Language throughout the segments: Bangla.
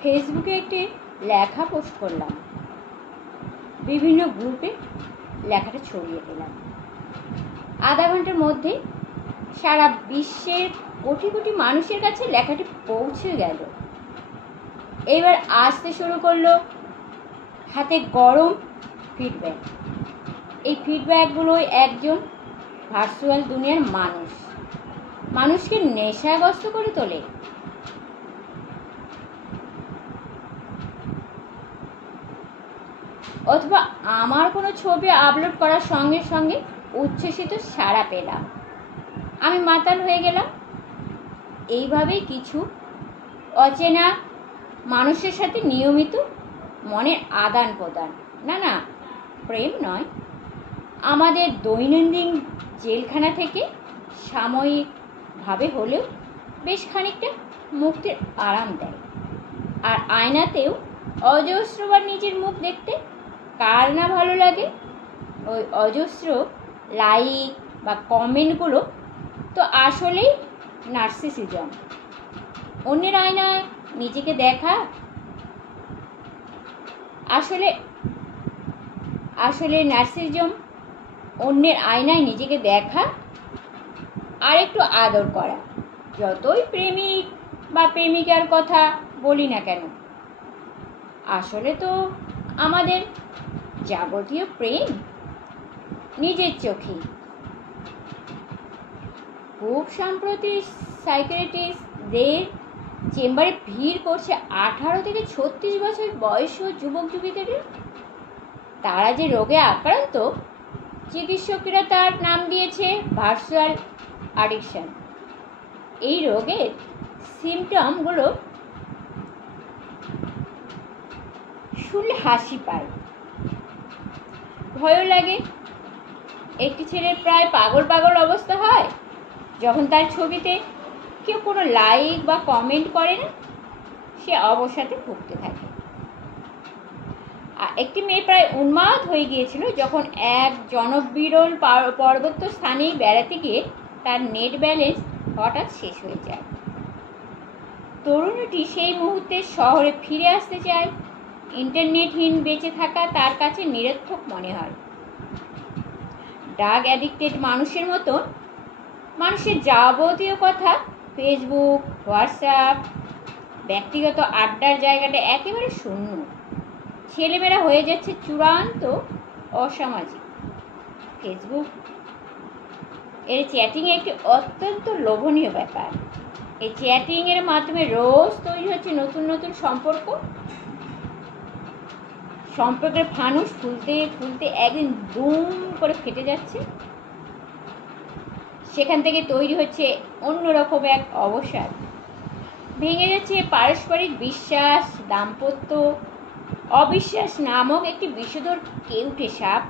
ফেসবুকে একটি লেখা পোস্ট করলাম, বিভিন্ন গ্রুপে লেখাটা ছড়িয়ে দিলাম। আধা ঘন্টার মধ্যে সারা বিশ্বের কোটি কোটি মানুষের কাছে লেখাটি পৌঁছে গেল। এবার আসতে শুরু করলো হাতে গরম ফিডব্যাক। এই ফিডব্যাকগুলো একজন ভার্চুয়াল দুনিয়ার মানুষকে নেশাগ্রস্ত করে তোলে। অথবা আমার কোনো ছবি আপলোড করার সঙ্গে সঙ্গে উচ্ছ্বসিত সাড়া পেলাম, আমি মাতাল হয়ে গেলাম। এইভাবেই কিছু অচেনা মানুষের সাথে নিয়মিত মনের আদান প্রদান, না প্রেম নয়, আমাদের দৈনন্দিন জেলখানা থেকে সাময়িকভাবে হলেও বেশ খানিকটা মুক্তির আরাম দেয়। আর আয়নাতেও অজস্রবার নিজের মুখ দেখতে কার না ভালো লাগে? ওই অজস্র লাইক বা কমেন্টগুলো তো আসলেই নার্সিসিজম। অন্যের আয়নায় নিজেকে দেখা আসলে নার্সিসিজম। অন্যের আয়নায় নিজেকে দেখা আর একটু আদর করা। যতই প্রেমিক বা প্রেমিকার কথা বলি না কেন, আসলে তো আমাদের যাবতীয় প্রেম নিজের চোখে। খুব সম্প্রতি সাইকিয়াট্রিস্টদের চেম্বারে ভিড় করছে 18 থেকে 36 বছর বয়স্ক যুবক যুবতীদের। তারা যে রোগে আক্রান্ত, চিকিৎসকেরা তার নাম দিয়েছে ভার্চুয়াল অ্যাডিকশন। এই রোগের সিমটমগুলো শুনলে হাসি পায়, ভয়ও লাগে। একটি ছেলের প্রায় পাগল অবস্থা হয় যখন তার ছবিতে কেউ কোনো লাইক বা কমেন্ট করে না, সে অবসাদে ভুগতে থাকে। একটি মেয়ে প্রায় উন্মাদ হয়ে গিয়েছিল যখন এক জনবিরল পর্বত স্থানে বেড়াতে গিয়ে তার নেট ব্যালেন্স হঠাৎ শেষ হয়ে যায়। তরুণীটি সেই মুহূর্তে শহরে ফিরে আসতে চায়। ইন্টারনেটহীন বেঁচে থাকা তার কাছে নিরর্থক মনে হয়। ড্রাগ অ্যাডিক্টেড মানুষের মতন মানুষের যাবতীয় কথা ফেসবুক, হোয়াটসঅ্যাপ, ব্যক্তিগত আড্ডার জায়গাটা একেবারে শূন্য। ছেলেমেয়েরা হয়ে যাচ্ছে চূড়ান্ত অসামাজিক। ফেসবুক এর চ্যাটিং একটি অত্যন্ত লোভনীয় ব্যাপার। এই চ্যাটিংয়ের মাধ্যমে রোজ তৈরি হচ্ছে নতুন নতুন সম্পর্কের ফানুস ফুলতে একদিন দুম করে ফেটে যাচ্ছে। সেখান থেকে তৈরি হচ্ছে অন্যরকম এক অবসাদ। ভেঙে যাচ্ছে পারস্পরিক বিশ্বাস, দাম্পত্য। অবিশ্বাস নামক একটি বিষধর কেউটে সাপ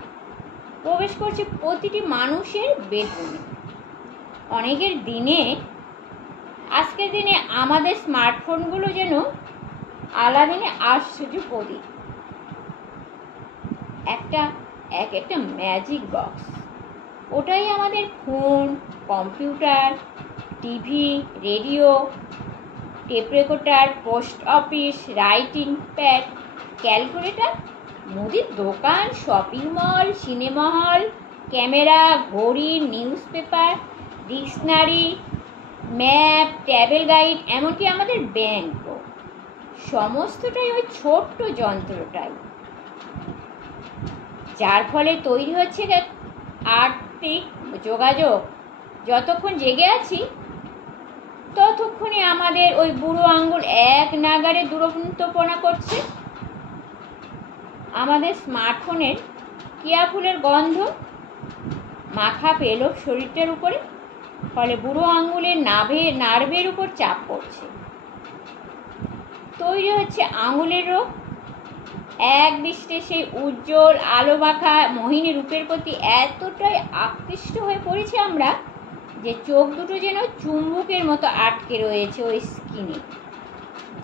প্রবেশ করছে প্রতিটি মানুষের বেডরুমে। আজকের দিনে আমাদের স্মার্টফোনগুলো যেন আলাদিনে আশ্চর্য প্রদীপ, একটা ম্যাজিক বক্স। ওটাই আমাদের phone, computer, TV, radio, tape recorder, post office, writing pad, calculator, মুদির দোকান, shopping mall, cinema hall, camera, ঘড়ি, newspaper, dictionary, map, travel guide, এমনকি আমাদের ব্যাংকও। সমস্তটাই ওই ছোট্ট যন্ত্রটাই, যার ফলে তৈরি হচ্ছে আর্থিক যোগাযোগ। যতক্ষণ জেগে আছি ততক্ষণে আমাদের ওই বুড়ো আঙ্গুল এক নাগাড়ে দূরত্বপনা করছে। আমাদের স্মার্টফোনের কিয়া ফুলের গন্ধ মাখা পেল শরীরটার উপরে, ফলে বুড়ো আঙ্গুলের নার্ভের উপর চাপ পড়ছে। তৈরি হচ্ছে আঙুলের রোগ। এক দৃষ্টে সেই উজ্জ্বল আলো মাখা মোহিনী রূপের প্রতি এতটাই আকৃষ্ট হয়ে পড়েছি আমরা যে চোখ দুটো যেন চুম্বকের মতো আটকে রয়েছে ওই স্কিনে,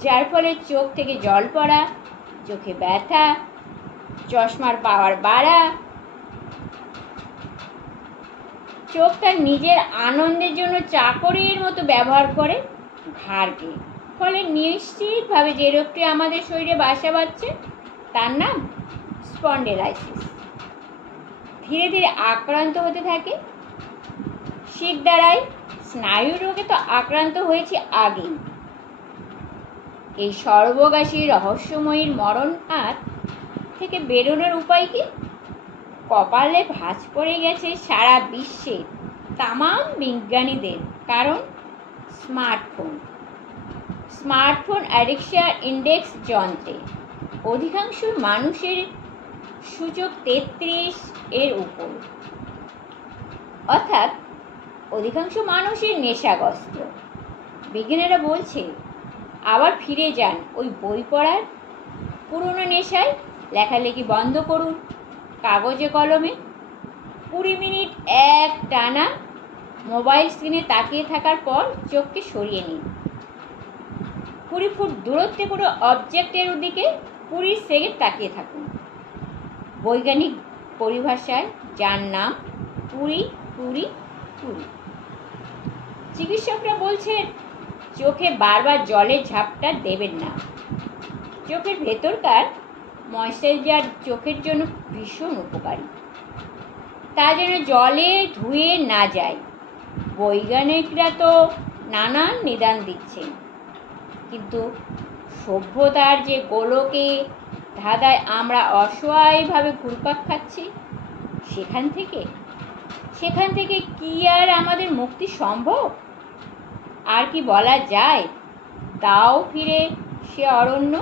যার ফলে চোখ থেকে জল পড়া, চোখে ব্যথা, চশমার পাওয়ার বাড়া। চোখ তার নিজের আনন্দের জন্য চাকরির মতো ব্যবহার করে ঘাড়কে, ফলে নিশ্চিতভাবে যে রোগটি আমাদের শরীরে বাসা বাঁধছে তার নাম স্পন্ডেলাইসিস। ধীরে ধীরে আক্রান্ত হতে থাকে। শিক দ্বারাই স্নায়ু রোগে তো আক্রান্ত হয়েছে আগেই। এই সর্বগ্রাসী রহস্যময়ীর মরণ হাত থেকে বেরোনোর উপায় কি? কপালে ভাঁজ পড়ে গেছে সারা বিশ্বে তামাম বিজ্ঞানীদের। কারণ স্মার্টফোন অ্যাডিকশন ইন্ডেক্স যন্ত্রে অধিকাংশ মানুষের সূচক 33 এর উপর, অর্থাৎ অধিকাংশ মানুষের নেশাগ্রস্ত। বিজ্ঞানীরা বলছে আবার ফিরে যান ওই বই পড়ার পুরনো নেশায়। লেখালেখি বন্ধ করুন কাগজে কলমে। 20 মিনিট এক টানা মোবাইল স্ক্রিনে তাকিয়ে থাকার পর চোখকে সরিয়ে নিন। 20 ফুট দূরত্বে কোনো অবজেক্টের দিকে 20 সেকেন্ড তাকিয়ে থাকুন। বৈজ্ঞানিক পরিভাষায় যার নাম 20-20-20। চিকিৎসকরা বলছেন চোখে বারবার জলের ঝাপটা দেবেন না। চোখের ভেতরকার ময়েশ্চারাইজার চোখের জন্য ভীষণ উপকারী, তা যেন জলে ধুয়ে না যায়। বৈজ্ঞানিকরা তো নানান নিদান দিচ্ছেন, কিন্তু সভ্যতার যে গোলকে ধাঁধায় আমরা অসহায়ভাবে ঘুরপাক খাচ্ছি, সেখান থেকে কি আর আমাদের মুক্তি সম্ভব? আর কি বলা যায়? দাও ফিরে সে অরণ্য।